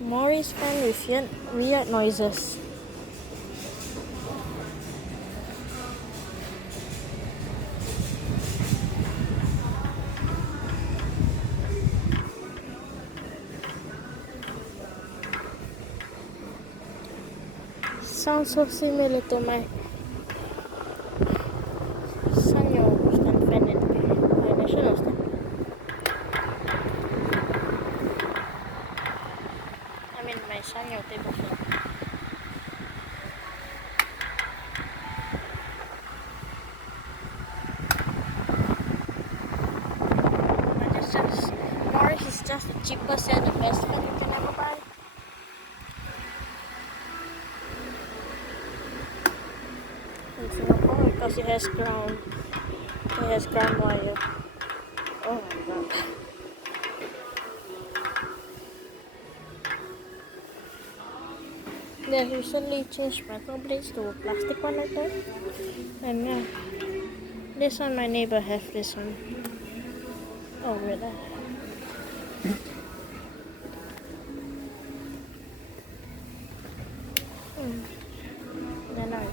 Morries fan with weird noises. Sounds so similar to my sanyo ostan fanen. Nation ostan. I mean my sanyo table fan. But it's just Morris is just the cheapest and the best fan you can ever buy. In Singapore because it has ground wire. Oh my god. They recently changed metal blades to a plastic one, okay? And yeah, this one my neighbor have this one. Oh really? Then I